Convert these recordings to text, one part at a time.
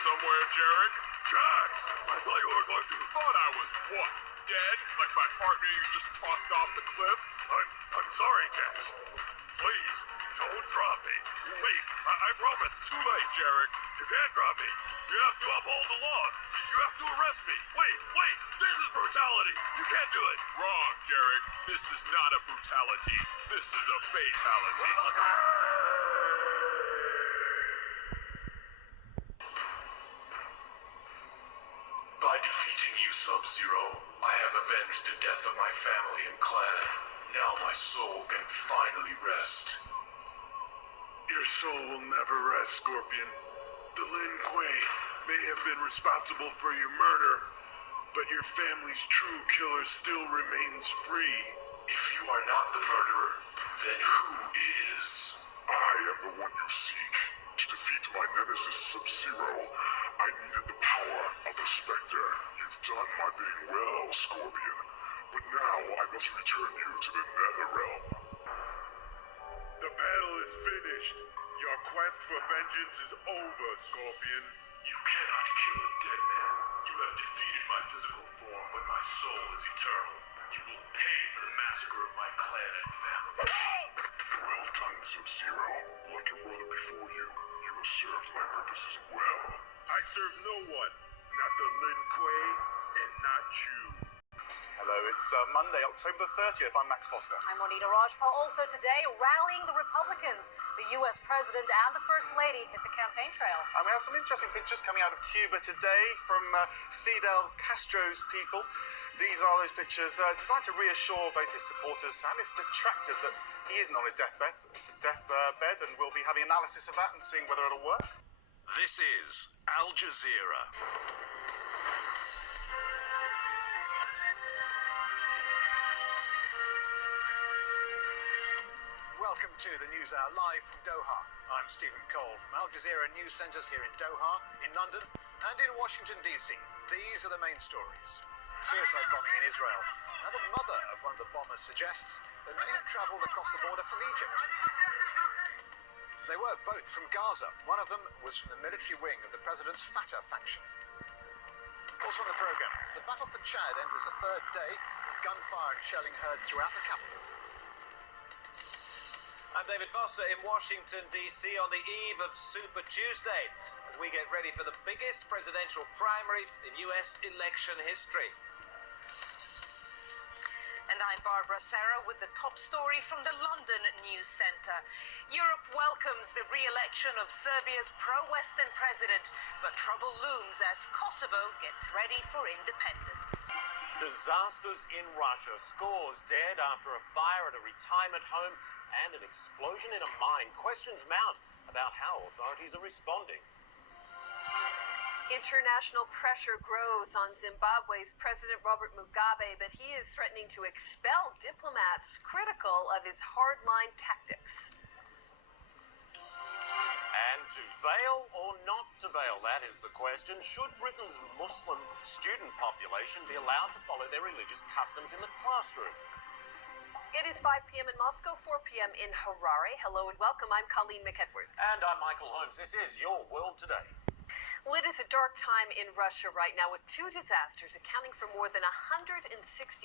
somewhere, Jarek? Jax! I thought you were going to... Thought I was what? Dead? Like my partner you just tossed off the cliff? I'm sorry, Jax. Please, don't drop me. Wait, I promise. Too late, Jarek. You can't drop me. You have to uphold the law. You have to arrest me. Wait. This is brutality. You can't do it. Wrong, Jarek. This is not a brutality. This is a fatality. By defeating you, Sub-Zero, I have avenged the death of my family and clan. Now my soul can finally rest. Your soul will never rest, Scorpion. The Lin Kuei may have been responsible for your murder, but your family's true killer still remains free. If you are not the murderer, then who is? I am the one you seek. To defeat my nemesis Sub-Zero, I needed the power of a Spectre. You've done my bidding well, Scorpion. But now I must return you to the Netherrealm. The battle is finished. Your quest for vengeance is over, Scorpion. You cannot kill a dead man. You have defeated my physical form, but my soul is eternal. You will pay for the massacre of my clan and family. Well done, Sub-Zero. Like your brother before you, you have served my purposes well. I serve no one. Not the Lin Kuei, and not you. Hello, it's Monday, October 30th. I'm Max Foster. I'm Juanita Rajpal. Also today, rallying the Republicans. The U.S. President and the First Lady hit the campaign trail. And we have some interesting pictures coming out of Cuba today from Fidel Castro's people. These are those pictures designed to reassure both his supporters and his detractors that he isn't on his deathbed, and we'll be having analysis of that and seeing whether it'll work. This is Al Jazeera. Welcome to the News Hour live from Doha. I'm Stephen Cole from Al Jazeera News Centres here in Doha, in London, and in Washington, D.C. These are the main stories. Suicide bombing in Israel. Now the mother of one of the bombers suggests they may have travelled across the border from Egypt. They were both from Gaza. One of them was from the military wing of the president's Fatah faction. Also on the programme, the battle for Chad enters a third day, with gunfire and shelling heard throughout the capital. I'm David Foster in Washington, D.C. on the eve of Super Tuesday as we get ready for the biggest presidential primary in U.S. election history. And I'm Barbara Serra with the top story from the London News Centre. Europe welcomes the re-election of Serbia's pro-Western president, but trouble looms as Kosovo gets ready for independence. Disasters in Russia. Scores dead after a fire at a retirement home and an explosion in a mine. Questions mount about how authorities are responding. International pressure grows on Zimbabwe's President Robert Mugabe, but he is threatening to expel diplomats critical of his hardline tactics. And to veil or not to veil, that is the question. Should Britain's Muslim student population be allowed to follow their religious customs in the classroom? It is 5 p.m. in Moscow, 4 p.m. in Harare. Hello and welcome. I'm Colleen McEdwards. And I'm Michael Holmes. This is Your World Today. Well, it is a dark time in Russia right now, with two disasters accounting for more than 160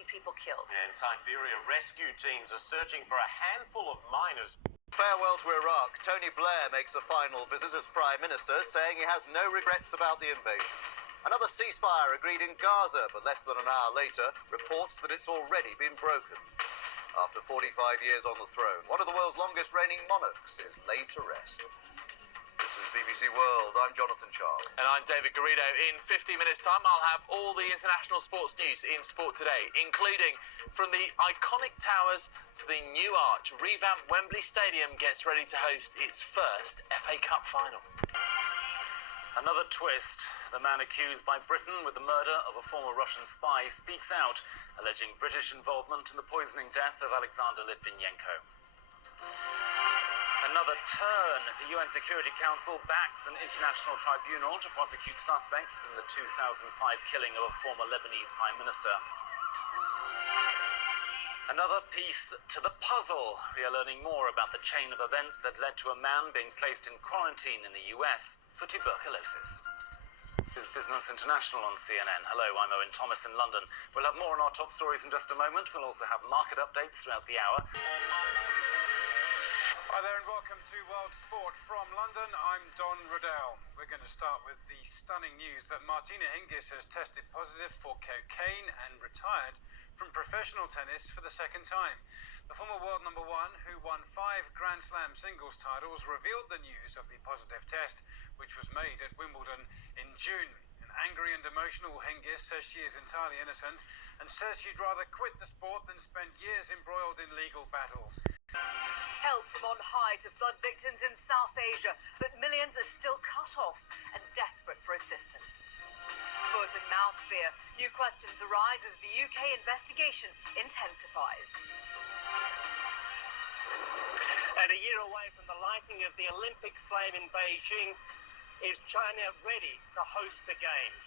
people killed. In Siberia, rescue teams are searching for a handful of miners. Farewell to Iraq. Tony Blair makes a final visit as Prime Minister, saying he has no regrets about the invasion. Another ceasefire agreed in Gaza, but less than an hour later, reports that it's already been broken. After 45 years on the throne, one of the world's longest reigning monarchs is laid to rest. This is BBC World. I'm Jonathan Charles. And I'm David Garrido. In 15 minutes' time, I'll have all the international sports news in Sport Today, including from the iconic towers to the new arch. Revamped Wembley Stadium gets ready to host its first FA Cup final. Another twist. The man accused by Britain with the murder of a former Russian spy speaks out, alleging British involvement in the poisoning death of Alexander Litvinenko. Another turn. The UN Security Council backs an international tribunal to prosecute suspects in the 2005 killing of a former Lebanese prime minister. Another piece to the puzzle. We are learning more about the chain of events that led to a man being placed in quarantine in the US for tuberculosis. This is Business International on CNN. Hello, I'm Owen Thomas in London. We'll have more on our top stories in just a moment. We'll also have market updates throughout the hour. Hi there and welcome to World Sport from London. I'm Don Riddell. We're going to start with the stunning news that Martina Hingis has tested positive for cocaine and retired from professional tennis for the second time. The former world number one, who won 5 Grand Slam singles titles, revealed the news of the positive test, which was made at Wimbledon in June. An angry and emotional Hingis says she is entirely innocent and says she'd rather quit the sport than spend years embroiled in legal battles. Help from on high to flood victims in South Asia, but millions are still cut off and desperate for assistance. Foot and mouth fear. New questions arise as the UK investigation intensifies. And a year away from the lighting of the Olympic flame in Beijing, is China ready to host the Games?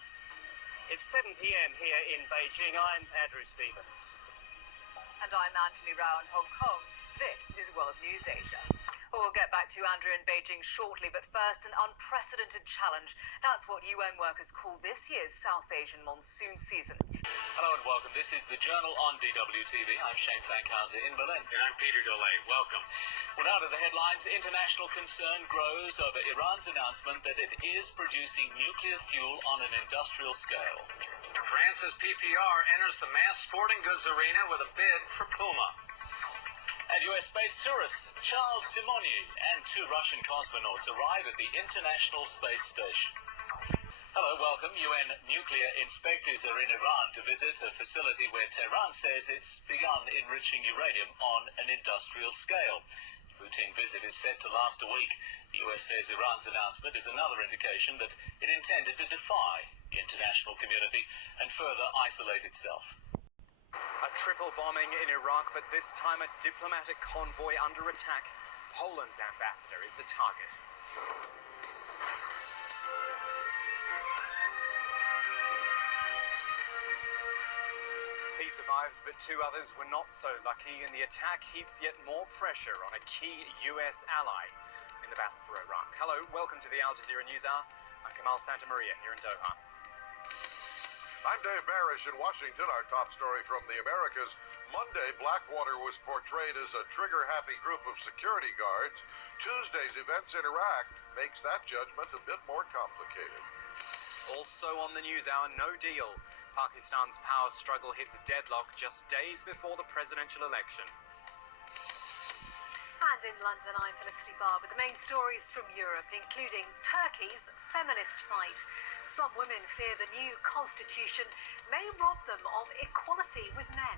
It's 7 p.m. here in Beijing. I'm Andrew Stevens. And I'm Anthony Rao in Hong Kong. This is World News Asia. We'll get back to Andrew in Beijing shortly, but first, an unprecedented challenge. That's what UN workers call this year's South Asian monsoon season. Hello and welcome. This is the Journal on DWTV. I'm Shane Fankhauser in Berlin. And I'm Peter Delay. Welcome. Well, now to the headlines. International concern grows over Iran's announcement that it is producing nuclear fuel on an industrial scale. France's PPR enters the mass sporting goods arena with a bid for Puma. And US-based tourist Charles Simonyi and 2 Russian cosmonauts arrive at the International Space Station. Hello, welcome. UN nuclear inspectors are in Iran to visit a facility where Tehran says it's begun enriching uranium on an industrial scale. The routine visit is set to last a week. The US says Iran's announcement is another indication that it intended to defy the international community and further isolate itself. A triple bombing in Iraq, but this time a diplomatic convoy under attack. Poland's ambassador is the target. He survived, but 2 others were not so lucky, and the attack heaps yet more pressure on a key US ally in the battle for Iraq. Hello, welcome to the Al Jazeera News Hour. I'm Kamal Santamaria here in Doha. I'm Dave Barish in Washington. Our top story from the Americas. Monday, Blackwater was portrayed as a trigger-happy group of security guards. Tuesday's events in Iraq makes that judgment a bit more complicated. Also on the News Hour, no deal. Pakistan's power struggle hits deadlock just days before the presidential election. And in London, I'm Felicity Barr with the main stories from Europe, including Turkey's feminist fight. Some women fear the new constitution may rob them of equality with men.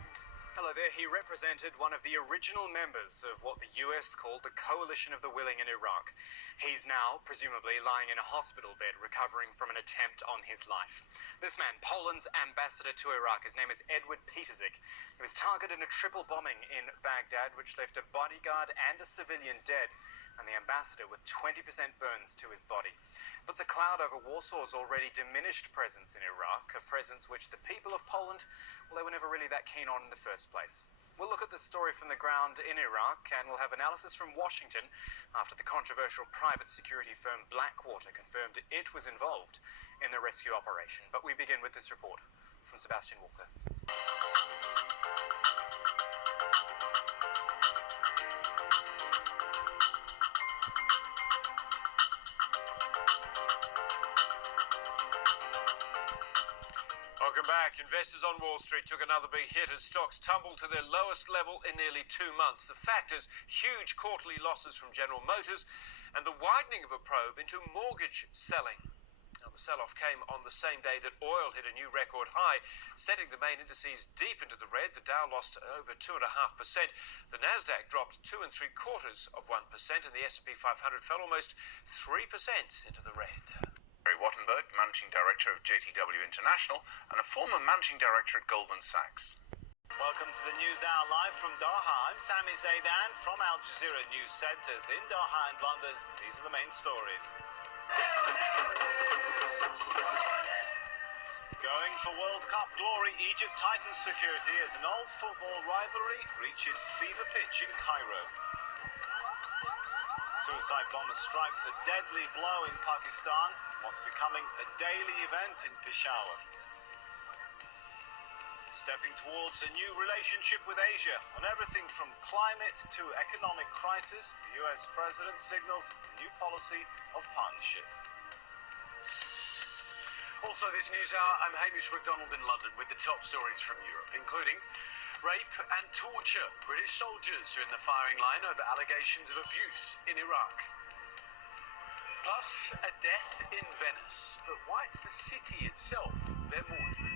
Hello there. He represented one of the original members of what the US called the Coalition of the Willing in Iraq. He's now, presumably, lying in a hospital bed recovering from an attempt on his life. This man, Poland's ambassador to Iraq, his name is Edward Peterzik. He was targeted in a triple bombing in Baghdad, which left a bodyguard and a civilian dead, and the ambassador with 20% burns to his body. Puts a cloud over Warsaw's already diminished presence in Iraq, a presence which the people of Poland, well, they were never really that keen on in the first place. We'll look at the story from the ground in Iraq, and we'll have analysis from Washington after the controversial private security firm Blackwater confirmed it was involved in the rescue operation. But we begin with this report from Sebastian Walker. Welcome back. Investors on Wall Street took another big hit as stocks tumbled to their lowest level in nearly 2 months. The factors, huge quarterly losses from General Motors and the widening of a probe into mortgage selling. Now, the sell-off came on the same day that oil hit a new record high, setting the main indices deep into the red. The Dow lost over 2.5%. The Nasdaq dropped 2 3/4%, and the S&P 500 fell almost 3% into the red. Barry Wattenberg, Managing Director of JTW International and a former Managing Director at Goldman Sachs. Welcome to the News Hour live from Doha. I'm Sami Zaidan from Al Jazeera News Centres in Doha and London. These are the main stories. Going for World Cup glory, Egypt tightens security as an old football rivalry reaches fever pitch in Cairo. Suicide bomber strikes a deadly blow in Pakistan, what's becoming a daily event in Peshawar. Stepping towards a new relationship with Asia on everything from climate to economic crisis, the US president signals a new policy of partnership. Also this news hour, I'm Hamish MacDonald in London with the top stories from Europe, including rape and torture. British soldiers are in the firing line over allegations of abuse in Iraq. Plus, a death in Venice. But why it's the city itself they're mourning.